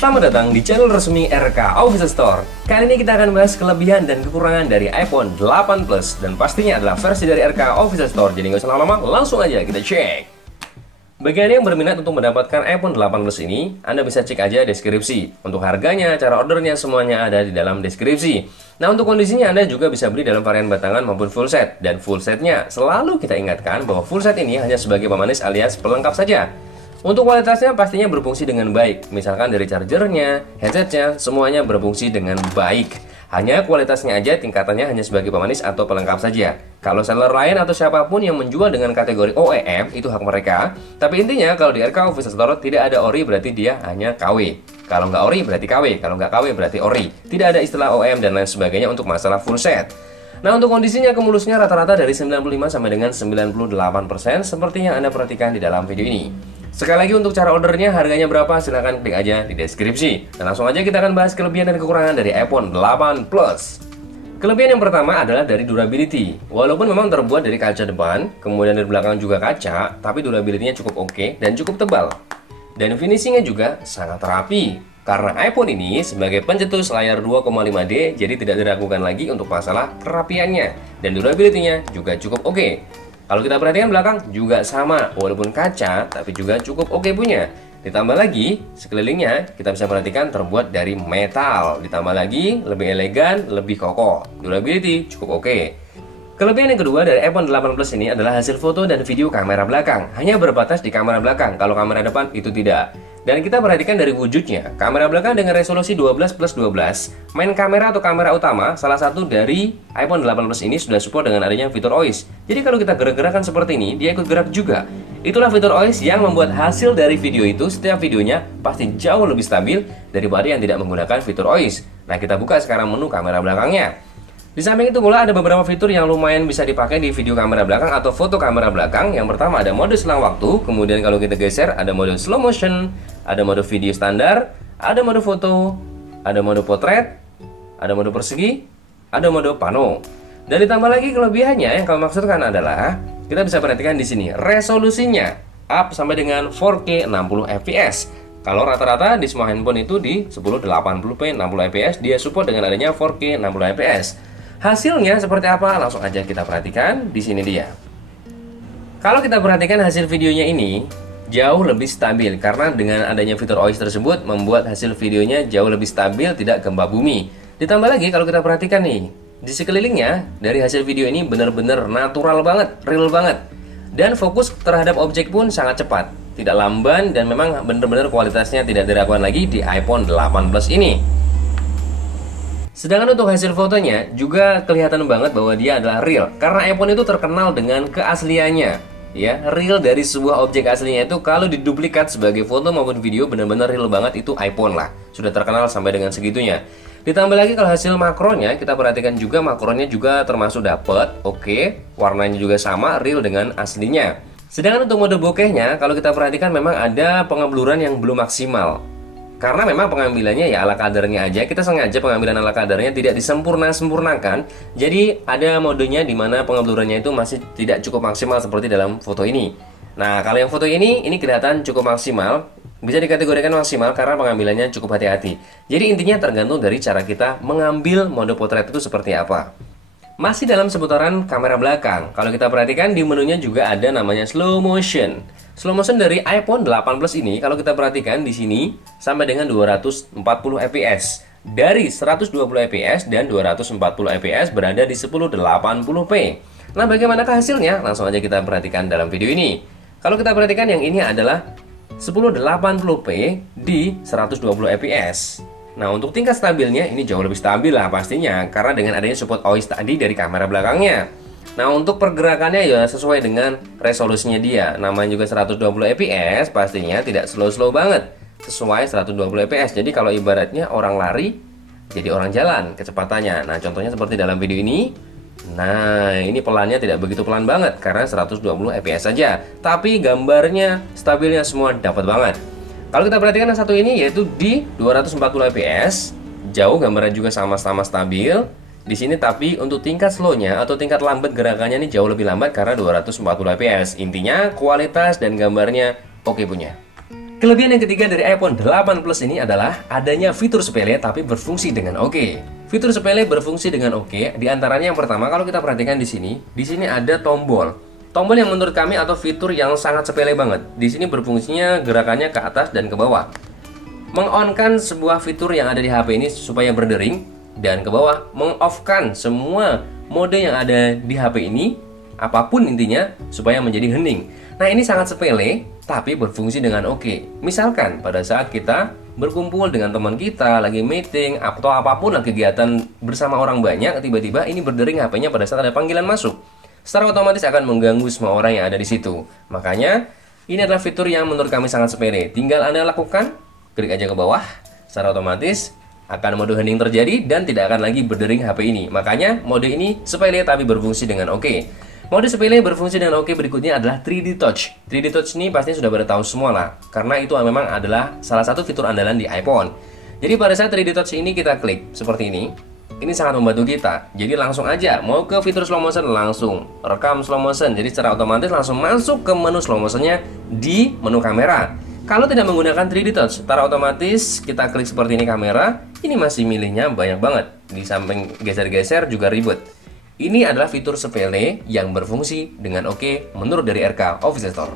Selamat datang di channel resmi RK Official Store. Kali ini kita akan bahas kelebihan dan kekurangan dari iPhone 8 Plus. Dan pastinya adalah versi dari RK Official Store. Jadi nggak usah lama-lama, langsung aja kita cek. Bagi Anda yang berminat untuk mendapatkan iPhone 8 Plus ini, Anda bisa cek aja deskripsi. Untuk harganya, cara ordernya, semuanya ada di dalam deskripsi. Nah, untuk kondisinya Anda juga bisa beli dalam varian batangan maupun full set. Dan full setnya, selalu kita ingatkan bahwa full set ini hanya sebagai pemanis alias pelengkap saja. Untuk kualitasnya pastinya berfungsi dengan baik. Misalkan dari chargernya, headsetnya, semuanya berfungsi dengan baik. Hanya kualitasnya aja tingkatannya hanya sebagai pemanis atau pelengkap saja. Kalau seller lain atau siapapun yang menjual dengan kategori OEM, itu hak mereka. Tapi intinya kalau di RK Official Store tidak ada ori berarti dia hanya KW. Kalau nggak ori berarti KW, kalau nggak KW berarti ori. Tidak ada istilah OEM dan lain sebagainya untuk masalah full set. Nah, untuk kondisinya kemulusnya rata-rata dari 95 sampai dengan 98% seperti yang Anda perhatikan di dalam video ini. Sekali lagi untuk cara ordernya, harganya berapa, silahkan klik aja di deskripsi. Dan langsung aja kita akan bahas kelebihan dan kekurangan dari iPhone 8 Plus. Kelebihan yang pertama adalah dari durability. Walaupun memang terbuat dari kaca depan, kemudian dari belakang juga kaca, tapi durability-nya cukup oke dan cukup tebal. Dan finishingnya juga sangat rapi. Karena iPhone ini sebagai pencetus layar 2,5D, jadi tidak diragukan lagi untuk masalah kerapiannya. Dan durability-nya juga cukup oke. Kalau kita perhatikan belakang juga sama, walaupun kaca, tapi juga cukup oke punya. Ditambah lagi, sekelilingnya kita bisa perhatikan terbuat dari metal. Ditambah lagi, lebih elegan, lebih kokoh. Durability cukup oke. Kelebihan yang kedua dari iPhone 8 Plus ini adalah hasil foto dan video kamera belakang. Hanya berbatas di kamera belakang, kalau kamera depan itu tidak. Dan kita perhatikan dari wujudnya, kamera belakang dengan resolusi 12+12, main kamera atau kamera utama, salah satu dari iPhone 8 Plus ini sudah support dengan adanya fitur OIS. Jadi kalau kita gerak-gerakan seperti ini, dia ikut gerak juga. Itulah fitur OIS yang membuat hasil dari video itu, setiap videonya pasti jauh lebih stabil daripada yang tidak menggunakan fitur OIS. Nah, kita buka sekarang menu kamera belakangnya. Di samping itu pula ada beberapa fitur yang lumayan bisa dipakai di video kamera belakang atau foto kamera belakang. Yang pertama ada mode selang waktu, kemudian kalau kita geser ada mode slow motion, ada mode video standar, ada mode foto, ada mode potret, ada mode persegi, ada mode pano. Dan ditambah lagi kelebihannya yang kami maksudkan adalah kita bisa perhatikan di sini resolusinya up sampai dengan 4K 60 fps. Kalau rata-rata di semua handphone itu di 1080p 60 fps, dia support dengan adanya 4K 60 fps. Hasilnya seperti apa? Langsung aja kita perhatikan. Di sini dia. Kalau kita perhatikan hasil videonya ini jauh lebih stabil karena dengan adanya fitur OIS tersebut membuat hasil videonya jauh lebih stabil, tidak gempa bumi. Ditambah lagi kalau kita perhatikan nih, di sekelilingnya dari hasil video ini benar-benar natural banget, real banget. Dan fokus terhadap objek pun sangat cepat, tidak lamban dan memang benar-benar kualitasnya tidak diragukan lagi di iPhone 8 Plus ini. Sedangkan untuk hasil fotonya juga kelihatan banget bahwa dia adalah real karena iPhone itu terkenal dengan keasliannya. Ya, real dari sebuah objek aslinya itu kalau diduplikat sebagai foto maupun video benar-benar real banget, itu iPhone lah. Sudah terkenal sampai dengan segitunya. Ditambah lagi kalau hasil makronya, kita perhatikan juga makronya juga termasuk dapat, oke. Warnanya juga sama, real dengan aslinya. Sedangkan untuk mode bokehnya, kalau kita perhatikan memang ada pengebluran yang belum maksimal. Karena memang pengambilannya ya ala kadarnya aja, kita sengaja pengambilan ala kadarnya tidak disempurnakan. Jadi ada modenya di mana pengeblurannya itu masih tidak cukup maksimal seperti dalam foto ini. Nah, kalau yang foto ini kelihatan cukup maksimal, bisa dikategorikan maksimal karena pengambilannya cukup hati-hati. Jadi intinya tergantung dari cara kita mengambil mode potret itu seperti apa. Masih dalam seputaran kamera belakang, kalau kita perhatikan di menunya juga ada namanya slow motion. Slow motion dari iPhone 8 Plus ini kalau kita perhatikan di sini sampai dengan 240 fps. Dari 120 fps dan 240 fps berada di 1080p. Nah, bagaimanakah hasilnya? Langsung aja kita perhatikan dalam video ini. Kalau kita perhatikan yang ini adalah 1080p di 120 fps. Nah, untuk tingkat stabilnya ini jauh lebih stabil lah pastinya karena dengan adanya support OIS tadi dari kamera belakangnya. Nah, untuk pergerakannya ya sesuai dengan resolusinya dia. Namanya juga 120 fps, pastinya tidak slow-slow banget. Sesuai 120 fps. Jadi kalau ibaratnya orang lari jadi orang jalan kecepatannya. Nah, contohnya seperti dalam video ini. Nah, ini pelannya tidak begitu pelan banget karena 120 fps saja. Tapi gambarnya, stabilnya semua dapat banget. Kalau kita perhatikan yang satu ini yaitu di 240 fps, jauh gambarnya juga sama-sama stabil. Di sini tapi untuk tingkat slownya atau tingkat lambat gerakannya ini jauh lebih lambat karena 240 fps. Intinya kualitas dan gambarnya oke punya. Kelebihan yang ketiga dari iPhone 8 Plus ini adalah adanya fitur sepele tapi berfungsi dengan oke. Fitur sepele berfungsi dengan oke, diantaranya yang pertama kalau kita perhatikan di sini ada tombol. Tombol yang menurut kami atau fitur yang sangat sepele banget. Di sini berfungsinya gerakannya ke atas dan ke bawah. Meng-on-kan sebuah fitur yang ada di HP ini supaya berdering, dan ke bawah meng-off-kan semua mode yang ada di HP ini, apapun intinya, supaya menjadi hening. Nah, ini sangat sepele tapi berfungsi dengan oke. Misalkan pada saat kita berkumpul dengan teman kita, lagi meeting, atau apapun lah kegiatan bersama orang banyak, tiba-tiba ini berdering HP-nya pada saat ada panggilan masuk. Secara otomatis akan mengganggu semua orang yang ada di situ. Makanya, ini adalah fitur yang menurut kami sangat sepele. Tinggal Anda lakukan, klik aja ke bawah, secara otomatis akan mode hening terjadi dan tidak akan lagi berdering HP ini. Makanya, mode ini sepele tapi berfungsi dengan oke. Mode sepele berfungsi dengan oke berikutnya adalah 3D Touch. 3D Touch ini pasti sudah pada tahu semua lah, karena itu memang adalah salah satu fitur andalan di iPhone. Jadi pada saat 3D Touch ini kita klik seperti ini sangat membantu kita. Jadi langsung aja mau ke fitur slow motion, langsung rekam slow motion. Jadi secara otomatis langsung masuk ke menu slow motionnya di menu kamera. Kalau tidak menggunakan 3D Touch, secara otomatis kita klik seperti ini kamera, ini masih milihnya banyak banget. Di samping geser-geser juga ribet. Ini adalah fitur sepele yang berfungsi dengan oke menurut dari RK Official Store.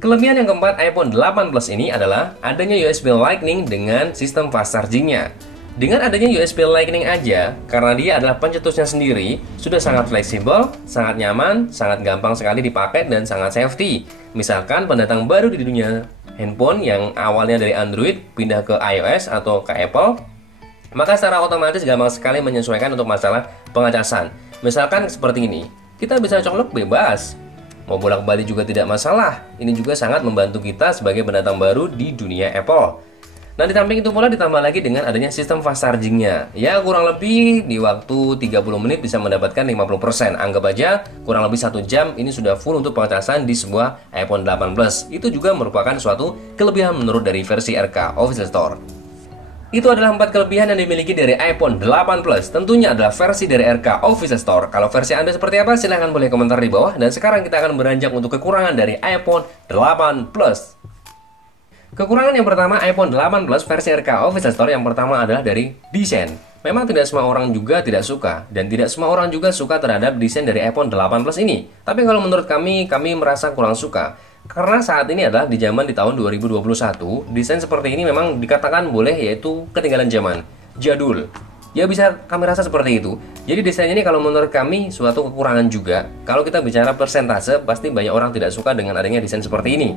Kelebihan yang keempat iPhone 8 Plus ini adalah adanya USB Lightning dengan sistem fast chargingnya. Dengan adanya USB Lightning aja, karena dia adalah pencetusnya sendiri, sudah sangat fleksibel, sangat nyaman, sangat gampang sekali dipakai, dan sangat safety. Misalkan pendatang baru di dunia handphone yang awalnya dari Android, pindah ke iOS atau ke Apple, maka secara otomatis gampang sekali menyesuaikan untuk masalah pengacasan. Misalkan seperti ini, kita bisa colok bebas, mau bolak-balik juga tidak masalah. Ini juga sangat membantu kita sebagai pendatang baru di dunia Apple. Nah, di samping itu pula ditambah lagi dengan adanya sistem fast chargingnya. Ya, kurang lebih di waktu 30 menit bisa mendapatkan 50%. Anggap aja kurang lebih 1 jam ini sudah full untuk pengecasan di sebuah iPhone 8 Plus. Itu juga merupakan suatu kelebihan menurut dari versi RK Official Store. Itu adalah 4 kelebihan yang dimiliki dari iPhone 8 Plus. Tentunya adalah versi dari RK Official Store. Kalau versi Anda seperti apa? Silahkan boleh komentar di bawah. Dan sekarang kita akan beranjak untuk kekurangan dari iPhone 8 Plus. Kekurangan yang pertama iPhone 8 Plus versi RK Official Store yang pertama adalah dari desain. Memang tidak semua orang juga tidak suka, dan tidak semua orang juga suka terhadap desain dari iPhone 8 Plus ini. Tapi kalau menurut kami merasa kurang suka. Karena saat ini adalah di zaman di tahun 2021, desain seperti ini memang dikatakan boleh yaitu ketinggalan zaman, jadul. Ya, bisa kami rasa seperti itu. Jadi desain ini kalau menurut kami suatu kekurangan juga. Kalau kita bicara persentase, pasti banyak orang tidak suka dengan adanya desain seperti ini.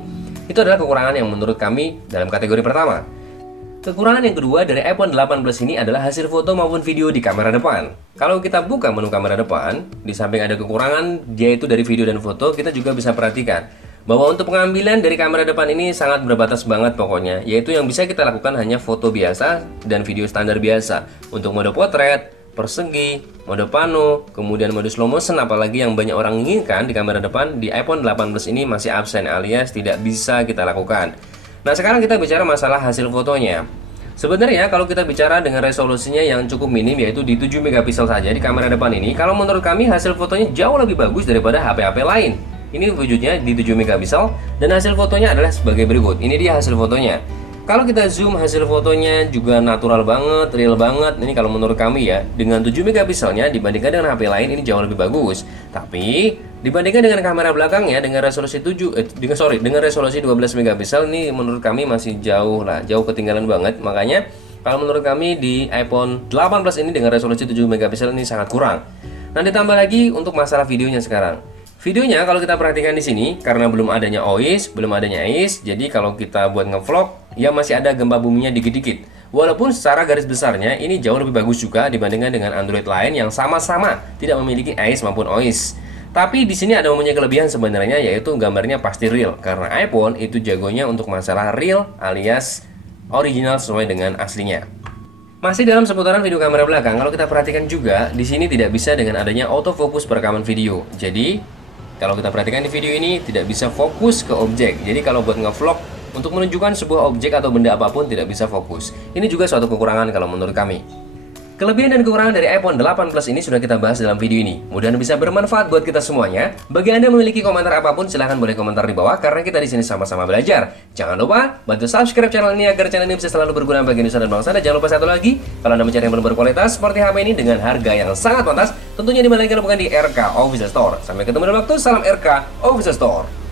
Itu adalah kekurangan yang menurut kami dalam kategori pertama. Kekurangan yang kedua dari iPhone 8 Plus ini adalah hasil foto maupun video di kamera depan. Kalau kita buka menu kamera depan, di samping ada kekurangan yaitu dari video dan foto, kita juga bisa perhatikan bahwa untuk pengambilan dari kamera depan ini sangat berbatas banget pokoknya, yaitu yang bisa kita lakukan hanya foto biasa dan video standar biasa. Untuk mode potret, persegi, mode pano, kemudian mode slow motion, apalagi yang banyak orang inginkan di kamera depan, di iPhone 8 Plus ini masih absen alias tidak bisa kita lakukan. Nah, sekarang kita bicara masalah hasil fotonya. Sebenarnya kalau kita bicara dengan resolusinya yang cukup minim yaitu di 7 megapiksel saja di kamera depan ini, kalau menurut kami hasil fotonya jauh lebih bagus daripada HP-HP lain. Ini wujudnya di 7 megapiksel dan hasil fotonya adalah sebagai berikut. Ini dia hasil fotonya. Kalau kita zoom hasil fotonya juga natural banget, real banget. Ini kalau menurut kami ya, dengan 7 megapikselnya dibandingkan dengan HP lain ini jauh lebih bagus. Tapi dibandingkan dengan kamera belakangnya dengan resolusi dengan resolusi 12 megapiksel ini menurut kami masih jauh ketinggalan banget. Makanya kalau menurut kami di iPhone 8 Plus ini dengan resolusi 7 megapiksel ini sangat kurang. Nah, ditambah lagi untuk masalah videonya sekarang. Videonya kalau kita perhatikan di sini karena belum adanya OIS, belum adanya AIS, jadi kalau kita buat ngevlog ya masih ada gempa buminya dikit-dikit. Walaupun secara garis besarnya ini jauh lebih bagus juga dibandingkan dengan Android lain yang sama-sama tidak memiliki AIS maupun OIS. Tapi di sini ada mempunyai kelebihan sebenarnya yaitu gambarnya pasti real karena iPhone itu jagonya untuk masalah real alias original sesuai dengan aslinya. Masih dalam seputaran video kamera belakang, kalau kita perhatikan juga di sini tidak bisa dengan adanya autofocus perekaman video. Jadi kalau kita perhatikan di video ini tidak bisa fokus ke objek. Jadi kalau buat ngevlog untuk menunjukkan sebuah objek atau benda apapun tidak bisa fokus. Ini juga suatu kekurangan kalau menurut kami. Kelebihan dan kekurangan dari iPhone 8 Plus ini sudah kita bahas dalam video ini. Mudah-mudahan bisa bermanfaat buat kita semuanya. Bagi Anda yang memiliki komentar apapun, silahkan boleh komentar di bawah karena kita di sini sama-sama belajar. Jangan lupa bantu subscribe channel ini agar channel ini bisa selalu berguna bagi Nusa dan bangsa. Dan jangan lupa satu lagi, kalau Anda mencari yang belum berkualitas seperti HP ini dengan harga yang sangat pantas, tentunya dimana bukan di RK Official Store. Sampai ketemu di waktu, salam RK Official Store.